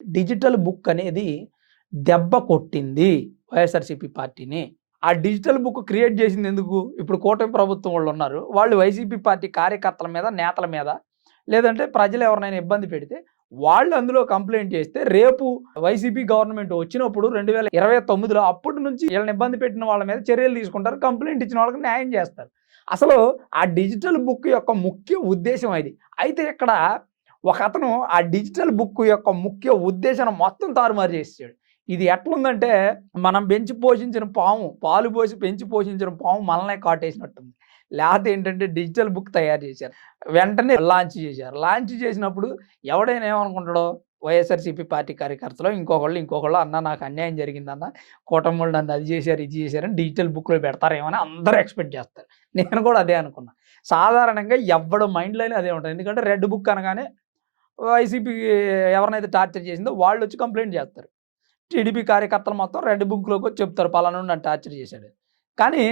Digital book అనేది దెబ్బ కొట్టింది వైఎస్ఆర్సీపీ పార్టీని. ఆ డిజిటల్ బుక్ క్రియేట్ చేసింది ఎందుకు? ఇప్పుడు కూటమి ప్రభుత్వం వాళ్ళు ఉన్నారు. వాళ్ళు వైసీపీ పార్టీ కార్యకర్తల మీద నేతల మీద లేదంటే ప్రజలు ఎవరినైనా ఇబ్బంది పెడితే వాళ్ళు అందులో కంప్లైంట్ చేస్తే రేపు వైసీపీ గవర్నమెంట్ వచ్చినప్పుడు రెండు వేల ఇరవై తొమ్మిదిలో అప్పటి నుంచి వీళ్ళని ఇబ్బంది పెట్టిన వాళ్ళ మీద చర్యలు తీసుకుంటారు కంప్లైంట్ ఇచ్చిన వాళ్ళకి న్యాయం చేస్తారు. అసలు ఆ డిజిటల్ బుక్ యొక్క ముఖ్య ఉద్దేశం అది. అయితే ఇక్కడ ఒక అతను ఆ డిజిటల్ బుక్ యొక్క ముఖ్య ఉద్దేశం మొత్తం తారుమారు చేసాడు ఇది ఎట్లుందంటే మనం పెంచి పోషించిన పాము పాలు పోసి పెంచి పోషించిన పాము మనల్నే కాటేసినట్టుంది. లేకపోతే ఏంటంటే డిజిటల్ బుక్ తయారు చేశారు. వెంటనే లాంచ్ చేశారు. లాంచ్ చేసినప్పుడు ఎవడైనా ఏమనుకుంటాడో వైఎస్ఆర్సీపీ పార్టీ కార్యకర్తలు ఇంకొకళ్ళు ఇంకొకళ్ళు అన్న నాకు అన్యాయం జరిగిందన్న కూటమి వాళ్ళు నన్ను అది చేశారు ఇది చేశారని డిజిటల్ బుక్లో పెడతారేమని అందరూ ఎక్స్పెక్ట్ చేస్తారు. నేను కూడా అదే అనుకున్నా. సాధారణంగా ఎవడ మైండ్లోనే అదే ఉంటుంది. ఎందుకంటే రెడ్ బుక్ అనగానే వైసీపీ ఎవరినైతే టార్చర్ చేసిందో వాళ్ళు వచ్చి కంప్లైంట్ చేస్తారు. టీడీపీ కార్యకర్తలు మొత్తం రెడ్ బుక్లోకి వచ్చి చెప్తారు పలానా నన్ను టార్చర్ చేశాడు. కానీ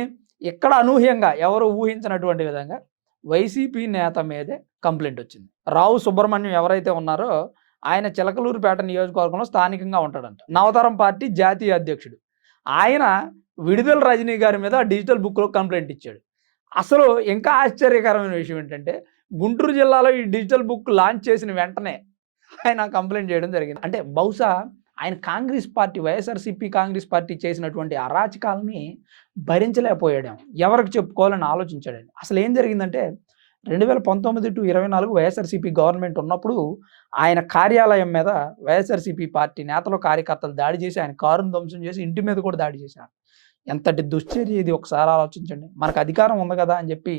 ఇక్కడ అనూహ్యంగా ఎవరు ఊహించినటువంటి విధంగా వైసీపీ నేత మీదే కంప్లైంట్ వచ్చింది. రావు సుబ్రహ్మణ్యం ఎవరైతే ఉన్నారో ఆయన చిలకలూరుపేట నియోజకవర్గంలో స్థానికంగా ఉంటాడంట. నవతరం పార్టీ జాతీయ అధ్యక్షుడు. ఆయన విడుదల రజనీ గారి మీద డిజిటల్ బుక్లో కంప్లైంట్ ఇచ్చాడు. అసలు ఇంకా ఆశ్చర్యకరమైన విషయం ఏంటంటే గుంటూరు జిల్లాలో ఈ డిజిటల్ బుక్ లాంచ్ చేసిన వెంటనే ఆయన కంప్లైంట్ చేయడం జరిగింది. అంటే బహుశా ఆయన కాంగ్రెస్ పార్టీ వైఎస్ఆర్సీపీ కాంగ్రెస్ పార్టీ చేసినటువంటి అరాచకాలని భరించలేకపోయాడేమో. ఎవరికి చెప్పుకోవాలని ఆలోచించాడు అసలు ఏం జరిగిందంటే రెండు వేల పంతొమ్మిది టు ఇరవై నాలుగు వైఎస్ఆర్సీపీ గవర్నమెంట్ ఉన్నప్పుడు ఆయన కార్యాలయం మీద వైఎస్ఆర్సీపీ పార్టీ నేతలు కార్యకర్తలు దాడి చేసి ఆయన కారును ధ్వంసం చేసి ఇంటి మీద కూడా దాడి చేశారు. ఎంతటి దుశ్చర్య ఇది ఒకసారి ఆలోచించండి. మనకు అధికారం ఉంది కదా అని చెప్పి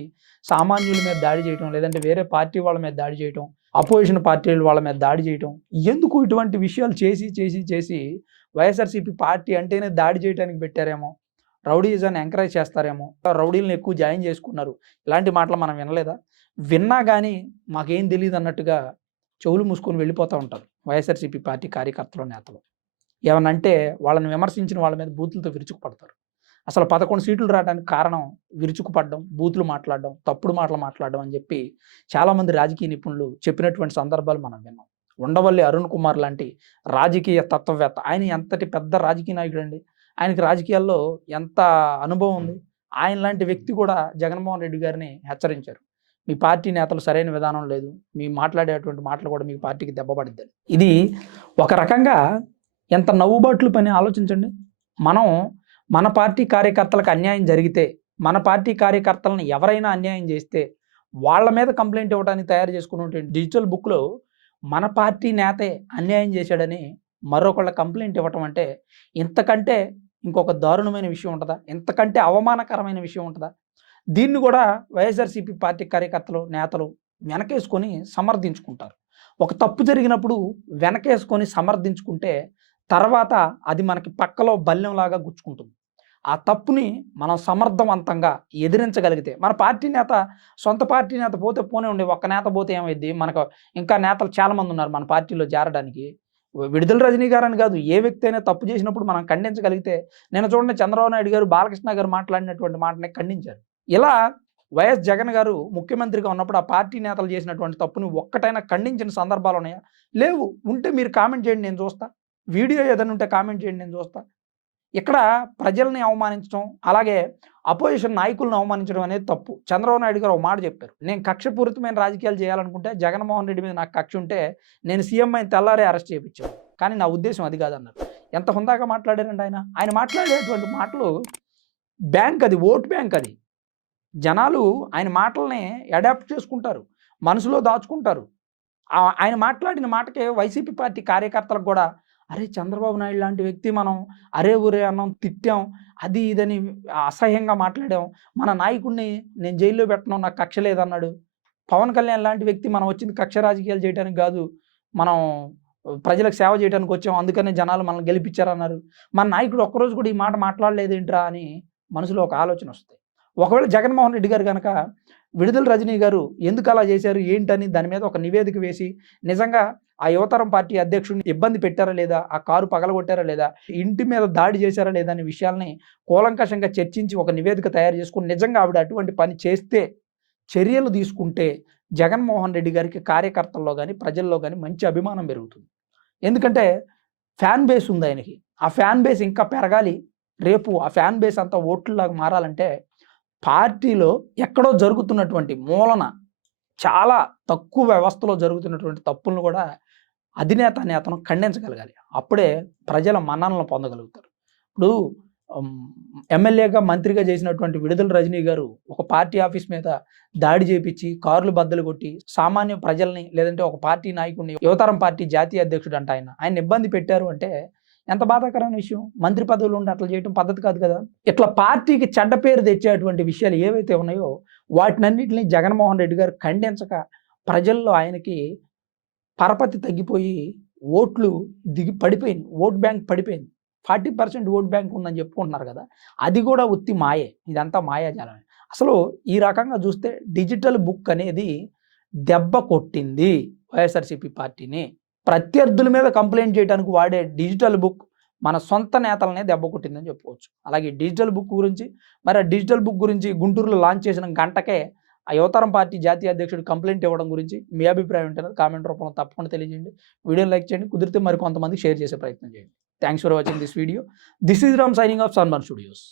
సామాన్యుల మీద దాడి చేయటం లేదంటే వేరే పార్టీ వాళ్ళ మీద దాడి చేయటం అపోజిషన్ పార్టీల వాళ్ళ మీద దాడి చేయటం ఎందుకు ఇటువంటి విషయాలు చేసి చేసి చేసి వైఎస్ఆర్సీపీ పార్టీ అంటేనే దాడి చేయడానికి పెట్టారేమో? రౌడీజాన్ని ఎంకరేజ్ చేస్తారేమో? రౌడీలను ఎక్కువ జాయిన్ చేసుకున్నారు. ఇలాంటి మాటలు మనం వినలేదా? విన్నా కానీ మాకేం తెలియదు అన్నట్టుగా చెవులు మూసుకొని వెళ్ళిపోతూ ఉంటారు వైఎస్ఆర్సీపీ పార్టీ కార్యకర్తలు నేతలు. ఏమనంటే వాళ్ళని విమర్శించిన వాళ్ళ మీద బూతులతో విరుచుకుపడతారు. అసలు పదకొండు సీట్లు రావడానికి కారణం విరుచుకుపడడం బూతులు మాట్లాడడం తప్పుడు మాటలు మాట్లాడడం అని చెప్పి చాలామంది రాజకీయ నిపుణులు చెప్పినటువంటి సందర్భాలు మనం విన్నాం. ఉండవల్లి అరుణ్ కుమార్ లాంటి రాజకీయ తత్వవేత్త ఆయన ఎంతటి పెద్ద రాజకీయ నాయకుడు అండి ఆయనకి రాజకీయాల్లో ఎంత అనుభవం ఉంది? ఆయన లాంటి వ్యక్తి కూడా జగన్మోహన్ రెడ్డి గారిని హెచ్చరించారు. మీ పార్టీ నేతలు సరైన విధానం లేదు. మీ మాట్లాడేటువంటి మాటలు కూడా మీ పార్టీకి దెబ్బపడిద్దని ఇది ఒక రకంగా ఎంత నవ్వుబాట్లు పని ఆలోచించండి. మనం మన పార్టీ కార్యకర్తలకు అన్యాయం జరిగితే మన పార్టీ కార్యకర్తలను ఎవరైనా అన్యాయం చేస్తే వాళ్ళ మీద కంప్లైంట్ ఇవ్వడానికి తయారు చేసుకున్నటువంటి డిజిటల్ బుక్లో మన పార్టీ నేతే అన్యాయం చేశాడని మరొకళ్ళ కంప్లైంట్ ఇవ్వటం అంటే ఇంతకంటే ఇంకొక దారుణమైన విషయం ఉంటుందా? ఇంతకంటే అవమానకరమైన విషయం ఉంటుందా? దీన్ని కూడా వైఎస్ఆర్సీపీ పార్టీ కార్యకర్తలు నేతలు వెనకేసుకొని సమర్థించుకుంటారు. ఒక తప్పు జరిగినప్పుడు వెనకేసుకొని సమర్థించుకుంటే తర్వాత అది మనకి పక్కలో బల్యంలాగా గుచ్చుకుంటుంది. ఆ తప్పుని మనం సమర్థవంతంగా ఎదిరించగలిగితే మన పార్టీ నేత సొంత పార్టీ నేత పోతే పోనే ఉండే ఒక్క నేత పోతే ఏమైంది మనకు ఇంకా నేతలు చాలామంది ఉన్నారు మన పార్టీలో చేరడానికి విడుదల రజనీ గారు అని కాదు ఏ వ్యక్తి అయినా తప్పు చేసినప్పుడు మనం ఖండించగలిగితే నేను చూడండి చంద్రబాబు నాయుడు గారు బాలకృష్ణ గారు మాట్లాడినటువంటి మాటని ఖండించారు. ఇలా వైఎస్ జగన్ గారు ముఖ్యమంత్రిగా ఉన్నప్పుడు ఆ పార్టీ నేతలు చేసినటువంటి తప్పుని ఒక్కటైనా ఖండించిన సందర్భాలు ఉన్నాయా? లేవు. ఉంటే మీరు కామెంట్ చేయండి నేను చూస్తా. వీడియో ఏదైనా ఉంటే కామెంట్ చేయండి నేను చూస్తా. ఇక్కడ ప్రజల్ని అవమానించడం అలాగే అపోజిషన్ నాయకులను అవమానించడం అనేది తప్పు. చంద్రబాబు నాయుడు గారు ఒక మాట చెప్పారు. నేను కక్షపూరితమైన రాజకీయాలు చేయాలనుకుంటే జగన్మోహన్ రెడ్డి మీద నాకు కక్ష ఉంటే నేను సీఎం అయిన తెల్లారే అరెస్ట్ చేయించాను. కానీ నా ఉద్దేశం అది కాదన్నారు. ఎంత హుందాగా మాట్లాడారండి ఆయన. ఆయన మాట్లాడేటువంటి మాటలు బ్యాంక్ అది ఓట్ బ్యాంక్ అది. జనాలు ఆయన మాటల్ని అడాప్ట్ చేసుకుంటారు. మనసులో దాచుకుంటారు. ఆయన మాట్లాడిన మాటకే వైసీపీ పార్టీ కార్యకర్తలకు కూడా అరే చంద్రబాబు నాయుడు లాంటి వ్యక్తి మనం అరే ఊరే అన్నాం తిట్టాం అది ఇదని అసహ్యంగా మాట్లాడాం. మన నాయకుడిని నేను జైల్లో పెట్టడం నాకు కక్ష లేదన్నాడు. పవన్ కళ్యాణ్ లాంటి వ్యక్తి మనం వచ్చింది కక్ష రాజకీయాలు చేయడానికి కాదు. మనం ప్రజలకు సేవ చేయడానికి వచ్చాం అందుకనే జనాలు మనల్ని గెలిపించారన్నారు. మన నాయకుడు ఒక్కరోజు కూడా ఈ మాట మాట్లాడలేదేంట్రా అని మనసులో ఒక ఆలోచన వస్తుంది. ఒకవేళ జగన్మోహన్ రెడ్డి గారు కనుక విడుదల రజనీ గారు ఎందుకు అలా చేశారు ఏంటని దాని మీద ఒక నివేదిక వేసి నిజంగా ఆ యువతరం పార్టీ అధ్యక్షుడిని ఇబ్బంది పెట్టారా లేదా? ఆ కారు పగలగొట్టారా లేదా? ఇంటి మీద దాడి చేశారా లేదా అనే విషయాల్ని కూలంకషంగా చర్చించి ఒక నివేదిక తయారు చేసుకుని నిజంగా ఆవిడ అటువంటి పని చేస్తే చర్యలు తీసుకుంటే జగన్మోహన్ రెడ్డి గారికి కార్యకర్తల్లో కానీ ప్రజల్లో కానీ మంచి అభిమానం పెరుగుతుంది. ఎందుకంటే ఫ్యాన్ బేస్ ఉంది ఆయనకి. ఆ ఫ్యాన్ బేస్ ఇంకా పెరగాలి. రేపు ఆ ఫ్యాన్ బేస్ అంతా ఓట్లలాగా మారాలంటే పార్టీలో ఎక్కడో జరుగుతున్నటువంటి మూలన చాలా తక్కువ వ్యవస్థలో జరుగుతున్నటువంటి తప్పులను కూడా అధినేత అనే అతను ఖండించగలగాలి. అప్పుడే ప్రజల మన్ననలు పొందగలుగుతారు. ఇప్పుడు ఎమ్మెల్యేగా మంత్రిగా చేసినటువంటి విడుదల రజనీ గారు ఒక పార్టీ ఆఫీస్ మీద దాడి చేపించి కార్లు బద్దలు కొట్టి సామాన్య ప్రజల్ని లేదంటే ఒక పార్టీ నాయకుడిని యువతరం పార్టీ జాతీయ అధ్యక్షుడు అంట ఆయన. ఆయన ఇబ్బంది పెట్టారు అంటే ఎంత బాధాకరమైన విషయం? మంత్రి పదవులు ఉండి అట్లా చేయడం పద్ధతి కాదు కదా? ఇట్లా పార్టీకి చెడ్డ పేరు తెచ్చేటువంటి విషయాలు ఏవైతే ఉన్నాయో వాటినన్నింటినీ జగన్మోహన్ రెడ్డి గారు ఖండించక ప్రజల్లో ఆయనకి పరపతి తగ్గిపోయి ఓట్లు దిగి పడిపోయింది. ఓట్ బ్యాంక్ పడిపోయింది. ఫార్టీ పర్సెంట్ ఓట్ బ్యాంక్ ఉందని చెప్పుకుంటున్నారు కదా! అది కూడా ఉత్తి మాయే. ఇదంతా మాయాజాలం అసలు ఈ రకంగా చూస్తే డిజిటల్ బుక్ అనేది దెబ్బ కొట్టింది వైఎస్ఆర్సీపీ పార్టీని. ప్రత్యర్థుల మీద కంప్లైంట్ చేయడానికి వాడే డిజిటల్ బుక్ మన సొంత నేతలనే దెబ్బ కొట్టిందని చెప్పుకోవచ్చు. అలాగే డిజిటల్ బుక్ గురించి మరి ఆ డిజిటల్ బుక్ గురించి గుంటూరులో లాంచ్ చేసిన గంటకే ఆ యువతరం పార్టీ జాతీయ అధ్యక్షుడు కంప్లైంట్ ఇవ్వడం గురించి మీ అభిప్రాయం ఏంటనేది కామెంట్ రూపంలో తప్పకుండా తెలియజేయండి. వీడియో లైక్ చేయండి కుదిరితే మరి కొంతమంది షేర్ చేసే ప్రయత్నం చేయండి. Thanks for watching this video this is Ram signing off Sanman studios